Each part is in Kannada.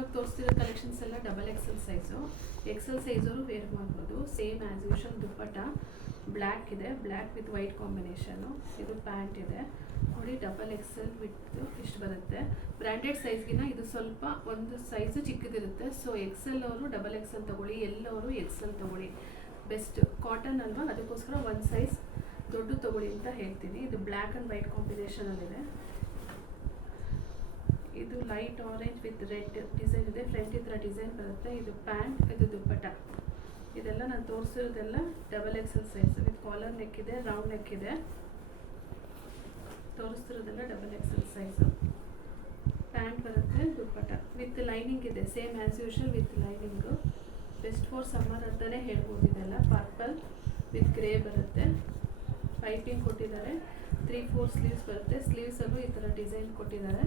ಇವಾಗ ತೋರಿಸ್ತಿರೋ ಕಲೆಕ್ಷನ್ಸ್ ಎಲ್ಲ ಡಬಲ್ ಎಕ್ಸೆಲ್ ಸೈಜು. ಎಕ್ಸೆಲ್ ಸೈಜವರು ವೇರ್ ಮಾಡ್ಬೋದು. ಸೇಮ್ ಆ್ಯಸ್ ಯೂಶಲ್ ದುಪ್ಪಟ್ಟ ಬ್ಲ್ಯಾಕ್ ಇದೆ, ಬ್ಲ್ಯಾಕ್ ವಿತ್ ವೈಟ್ ಕಾಂಬಿನೇಷನು. ಇದು ಪ್ಯಾಂಟ್ ಇದೆ ನೋಡಿ, ಡಬಲ್ ಎಕ್ಸೆಲ್ ವಿತ್ ಇಷ್ಟು ಬರುತ್ತೆ. ಬ್ರ್ಯಾಂಡೆಡ್ ಸೈಜ್ಗಿನ ಇದು ಸ್ವಲ್ಪ ಒಂದು ಸೈಜು ಚಿಕ್ಕದಿರುತ್ತೆ. ಸೊ ಎಕ್ಸೆಲ್ ಅವರು ಡಬಲ್ ಎಕ್ಸೆಲ್ ತೊಗೊಳ್ಳಿ, ಎಲ್ಲವರು ಎಕ್ಸೆಲ್ ತೊಗೊಳ್ಳಿ, ಬೆಸ್ಟ್. ಕಾಟನ್ ಅಲ್ವಾ, ಅದಕ್ಕೋಸ್ಕರ ಒಂದು ಸೈಜ್ ದೊಡ್ಡ ತೊಗೊಳ್ಳಿ ಅಂತ ಹೇಳ್ತೀನಿ. ಇದು ಬ್ಲ್ಯಾಕ್ ಆ್ಯಂಡ್ ವೈಟ್ ಕಾಂಬಿನೇಷನಲ್ಲಿದೆ. ಇದು light orange with red design ಇದೆ, ಫ್ರಂಟ್ ಈ ಥರ ಡಿಸೈನ್ ಬರುತ್ತೆ. ಇದು ಪ್ಯಾಂಟ್, ಇದು ದುಪ್ಪಟ್ಟ. ಇದೆಲ್ಲ ನಾನು ತೋರಿಸಿರೋದೆಲ್ಲ double XL size with collar neck ಇದೆ, ರೌಂಡ್ ನೆಕ್ ಇದೆ. ತೋರಿಸ್ತಿರೋದೆಲ್ಲ ಡಬಲ್ ಎಕ್ಸೆಲ್ ಸೈಜು. ಪ್ಯಾಂಟ್ ಬರುತ್ತೆ, ದುಪ್ಪಟ್ಟ ವಿತ್ ಲೈನಿಂಗ್ ಇದೆ, same as usual with lining. Best for summer ಅಂತಲೇ ಹೇಳ್ಬೋದು. ಇದೆಲ್ಲ ಪರ್ಪಲ್ ವಿತ್ ಗ್ರೇ ಬರುತ್ತೆ. ಪೈಪಿಂಗ್ ಕೊಟ್ಟಿದ್ದಾರೆ, 3-4 ಸ್ಲೀವ್ಸ್ ಬರುತ್ತೆ. ಸ್ಲೀವ್ಸಲ್ಲೂ ಈ ಥರ ಡಿಸೈನ್ ಕೊಟ್ಟಿದ್ದಾರೆ.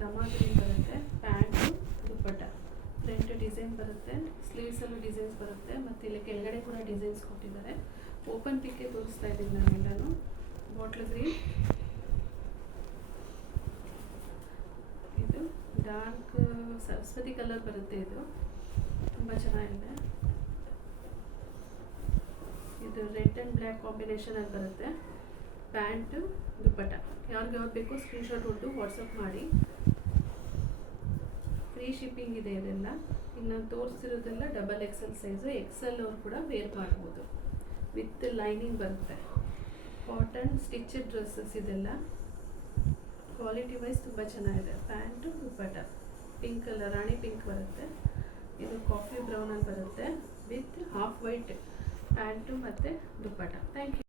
ರಮಾ ಗ್ರೀನ್ ಬರುತ್ತೆ. ಪ್ಯಾಂಟು, ದುಪ್ಪಟ್ಟ, ಫ್ರಂಟ್ ಡಿಸೈನ್ ಬರುತ್ತೆ, ಸ್ಲೀವ್ಸಲ್ಲೂ ಡಿಸೈನ್ಸ್ ಬರುತ್ತೆ. ಮತ್ತು ಇಲ್ಲಿ ಕೆಳಗಡೆ ಕೂಡ ಡಿಸೈನ್ಸ್ ಕೊಟ್ಟಿದ್ದಾರೆ. ಓಪನ್ ಪಿಕ್ಕೆ ತೋರಿಸ್ತಾ ಇದ್ದೀನಿ ನಾನೆಲ್ಲನೂ. ಬಾಟ್ಲ್ ಗ್ರೀನ್, ಇದು ಡಾರ್ಕ್ ಸರಸ್ವತಿ ಕಲರ್ ಬರುತ್ತೆ. ಇದು ತುಂಬ ಚೆನ್ನಾಗಿದೆ. ಇದು ರೆಡ್ ಆ್ಯಂಡ್ ಬ್ಲ್ಯಾಕ್ ಕಾಂಬಿನೇಷನಲ್ಲಿ ಬರುತ್ತೆ. ಪ್ಯಾಂಟು, ದುಪ್ಪಟ್ಟ. ಯಾವ್ದು ಬೇಕು ಸ್ಕ್ರೀನ್ಶಾಟ್ ಹೊಡೆದು ವಾಟ್ಸಪ್ ಮಾಡಿ. ಫ್ರೀ ಶಿಪ್ಪಿಂಗ್ ಇದೆ ಇದೆಲ್ಲ. ಇನ್ನು ತೋರಿಸಿರೋದೆಲ್ಲ ಡಬಲ್ ಎಕ್ಸೆಲ್ ಸೈಜು. ಎಕ್ಸೆಲ್ ಅವರು ಕೂಡ ವೇರ್ ಮಾಡ್ಬೋದು. ವಿತ್ ಲೈನಿಂಗ್ ಬರುತ್ತೆ. ಕಾಟನ್ ಸ್ಟಿಚಡ್ ಡ್ರೆಸ್ಸಸ್ ಇದೆಲ್ಲ. ಕ್ವಾಲಿಟಿ ವೈಸ್ ತುಂಬ ಚೆನ್ನಾಗಿದೆ. ಪ್ಯಾಂಟು, ದುಪ್ಪಟ್ಟ, ಪಿಂಕ್ ಕಲರ್, ರಾಣಿ ಪಿಂಕ್ ಬರುತ್ತೆ. ಇದು ಕಾಫಿ ಬ್ರೌನಲ್ಲಿ ಬರುತ್ತೆ ವಿತ್ ಹಾಫ್ ವೈಟ್ ಪ್ಯಾಂಟು ಮತ್ತು ದುಪ್ಪಟ್ಟ. Thank you.